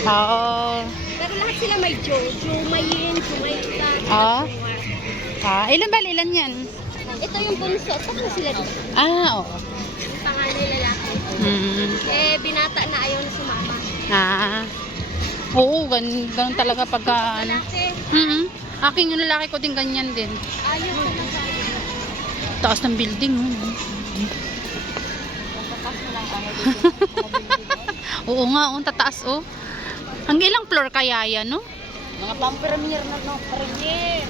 Oo. Pero lahat sila may Jumayin, Jumayta. Ah. Ilan ba? Ilan yan? Ito yung bunso. Saan na sila dito? Oo. Yung panganay lalaki. Binata na ayaw na sumama. Oo, ganun talaga pagka ano. Lalaki. Aking yung lalaki ko din ganyan din. Ayaw talaga. Taas ng building. Oo nga, tataas oh. Ang ilang floor kaya yan, no? Mga pang-premier na no. Premier.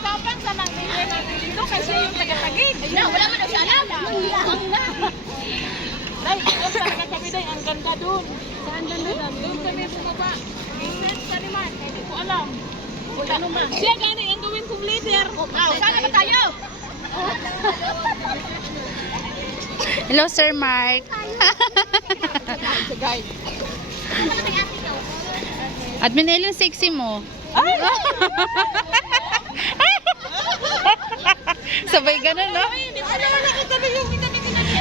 Kapan sa nang dito kasi yung taga-tagig. Wala man daw siya alam. Dahil yung taga-tabi dahil ang ganda dun. Saan ganda dun? Doon kami bumaba. I-search ka naman. Hindi ko alam. Wala naman. Siya gani ang gawin kong leader. Sana ba tayo? Hello, Sir Mark. Admin Ellen, sexy mo. Sabay ganun, no?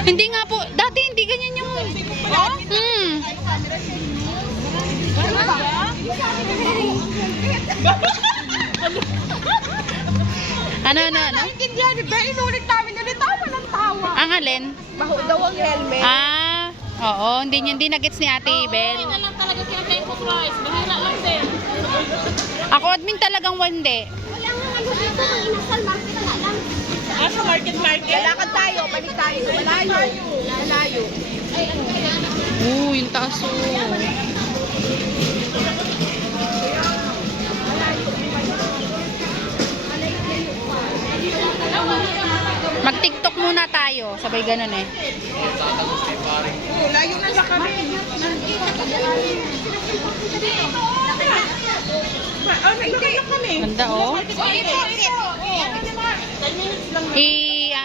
Hindi nga po. Dati hindi ganyan yung... Ano? Naintindihan ni Bea, inulit namin ulit. Tawa ng tawa. Ang alin? Baho daw ang helmet. Oo. Hindi na-gets ni Ate Bel. Hindi na lang talaga kinakain ko price. Mahira lang din. Ako admin talagang one day. Wala nga ano dito. Ang inasal market na lang. Sa market. Lalakad tayo. Balik tayo. Malayo. Malayo. Ay, ano? Yung taas Mag-TikTok muna tayo. Sabay ganun eh. Layo na sa kami. Nagkakayak kami. Ganda oh.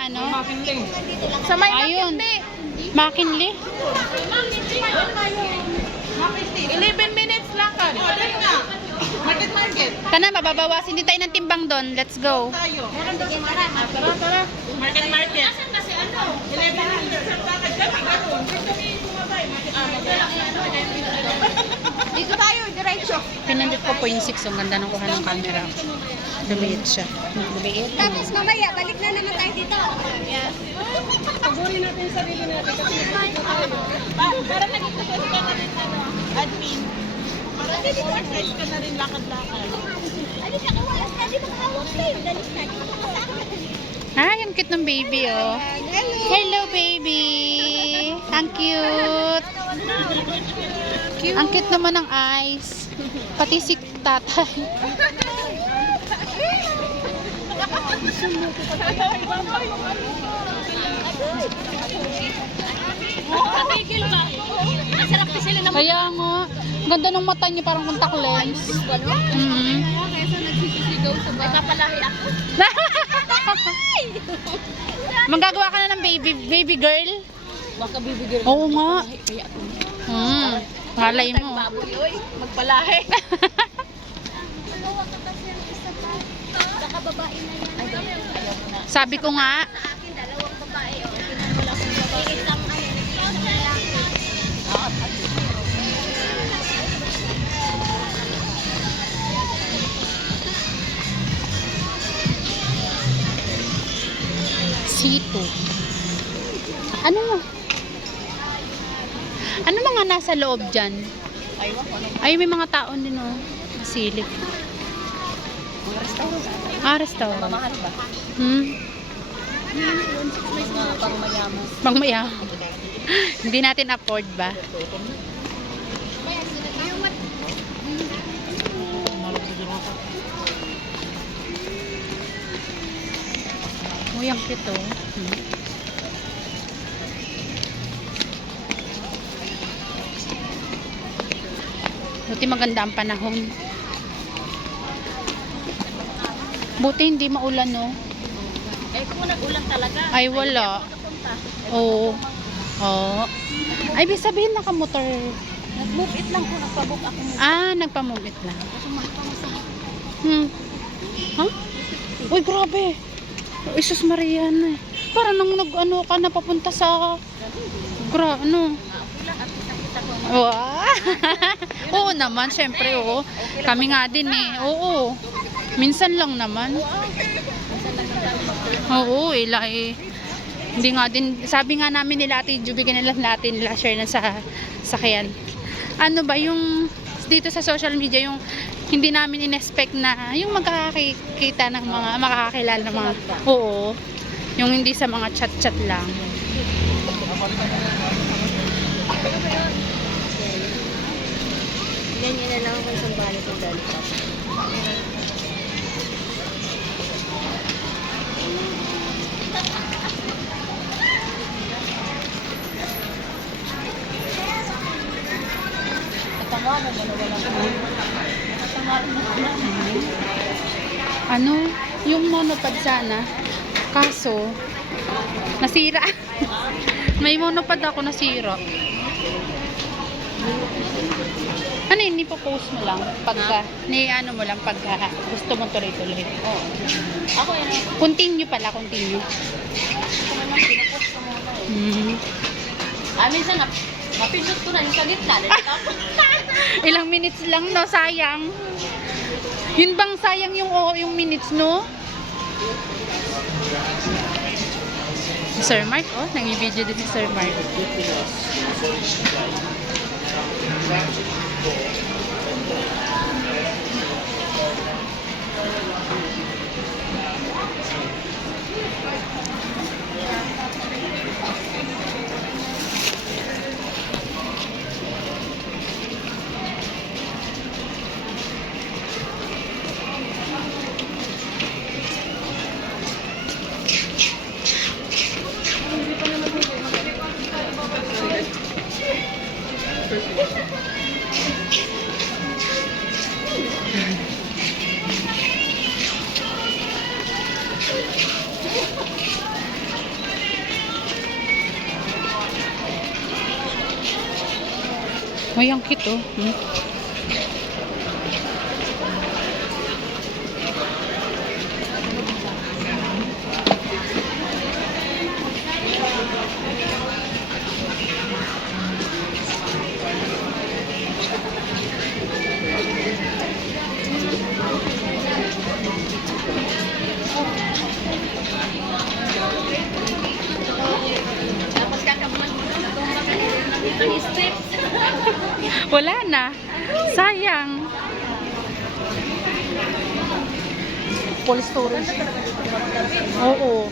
Ano? Sa may Ayun. McKinley. 11 minutes lang ka. Market. Kana, mababawasin din tayo ng timbang doon. Let's go. Tayo. Tara. Market. 11 minutes ang lakad kami. Ganun. Dito tayo. Diretso. Pinindot ko 0.6. Ang ganda ng kuha ng camera. Lumiit siya. Lumiit. Tapos mamaya, balik na naman tayo dito. Pagurin natin yung sarili natin kasi para naging susunod ka na rin admin. Para exercise ka na rin lakad-lakad. Alis na kawalas na. Di makahawak tayo. Dalis na. Di makakasama. Ang cute ng baby oh. Hello baby. Ang cute. Ang cute naman ng eyes. Pati si tatay. Kapigil ba? Masarap kasi sila naman. Kaya nga, ganda ng mata niya parang contact lens. Kaysa nagsisisigaw sa bahay. Kapalahi ako. Magagawa ka na ng baby girl? Baka bibigyan. Oo nga. Malay mo. Baboy, oy. Magpalahi. Baka babae na yan. Ayaw mo na. Sabi ko nga, Sa akin, dalawang babae. O, pinamula kong babae. Isang lalaki. sito. Ano mga nasa loob dyan? Ay, may mga taon din oh. Silip. Restaurant. Mamahal ba? Mga Pangmayaman. pangmayaman. Hindi natin afford ba? Uy, ang cute oh. Buti maganda ang panahon. Buti hindi maulan no. Eh, kung nag-ulan talaga. Ay wala. Oo. Oh. Ay, ibig sabihin nakamotor. Nag-move it lang po. Nagpabook ako. Nagpa-move it lang. Huh? Uy, grabe. Isus Maria na. Para nang nag-ano ka na papunta sa ano. Wow. Oo naman, syempre, oo. Kami nga din eh. Oo. Minsan lang naman. Oo, hindi nga din, sabi nga namin nila Ate Ju, bigyan nila share na sa sakyan. Ano ba yung dito sa social media, yung hindi namin in-expect na yung magkakakita ng mga makakakilala ng mga, oo, yung hindi sa mga chat-chat lang. Ganyan na lang ako sa balik ng dali. Ano, yung monopod sana, kaso nasira. May monopod ako nasira. Ano yun, ipo-post mo lang pagka, ano mo lang pagka gusto mo tuloy-tuloy. Oo. Ako yun. Continue pala, continue. Ako naman, pinapost ko muna eh. Hmm. Minsan mapindot ko na yung sa gitna. Ilang minutes lang, no? Sayang. Yun bang sayang yung minutes, no? Si Sir Mark, oh. Nag-video din si Sir Mark. May ang cute, oh. Hmm. Tapos kakabuhan ko ng strips. Wala na. Sayang. Full storage. Oo.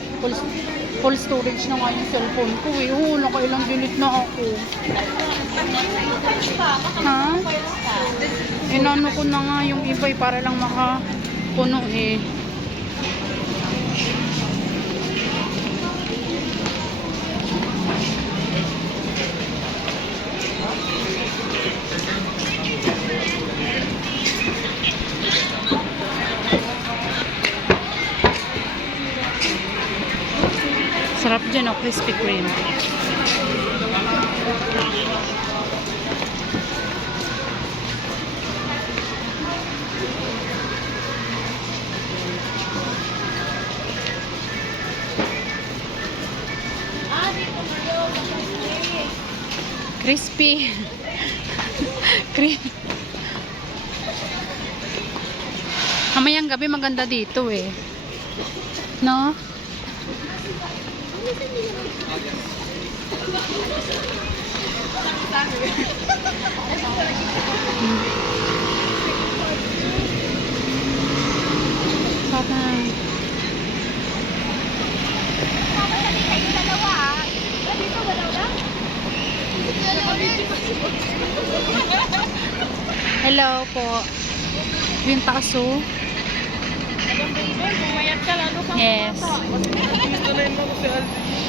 Full storage na nga yung cellphone ko eh. Oo, nakailang delete na ako. Ha? Inano ko na nga yung iba eh, para lang makapuno eh. Sarap dyan, oh, Krispy Kreme. Crispy. Mamayang gabi maganda dito eh. No? Parang hello po. Yung taso. Pumayat ka lalo kang Yes.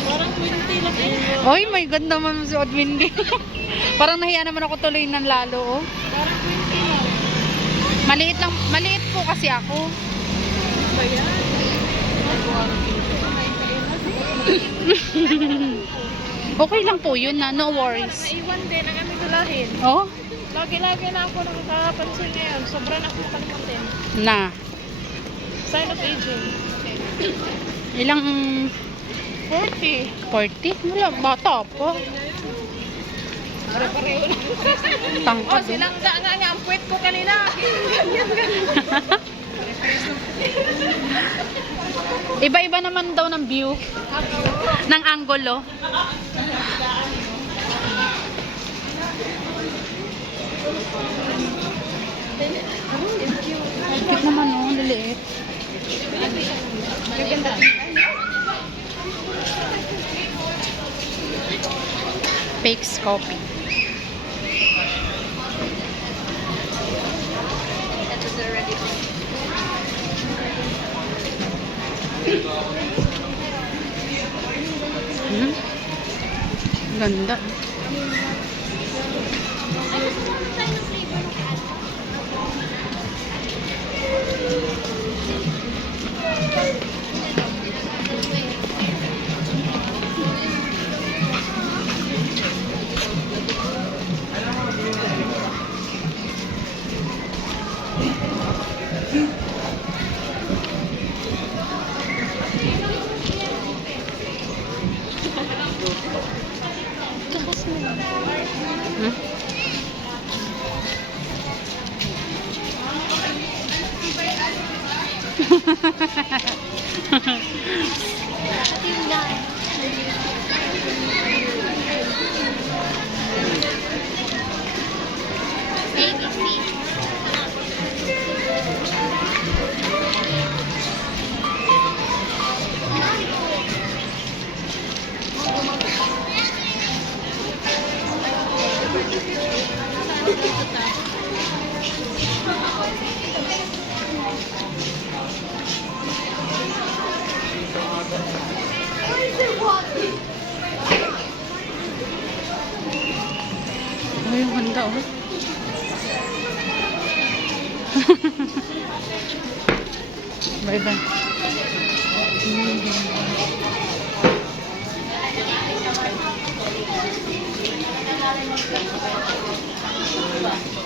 parang 20 lang eh. Oy, my God naman si Admin. Parang nahiya naman ako tuloy ng lalo, oh. Parang 20 lang. Maliit po kasi ako. Okay lang po yun na, no worries. Naiwan din ang aming dalahin. Oh, Lagi-lagi na ako nakakapansin ngayon. Sobrang ako kalimutin. na. Sign of aging. Ilang 40. 40? Wala, bata po. Pare-pareho na. Oh, Tangkad. eh. silang nga ang puwet ko kanina. Iba-iba naman daw ng view. Ng angulo. Cute naman oh, liliit. Bakes coffee. Hmm? Ganda. Hmm? Ay, yung ganda oh. Bye-bye. Mm.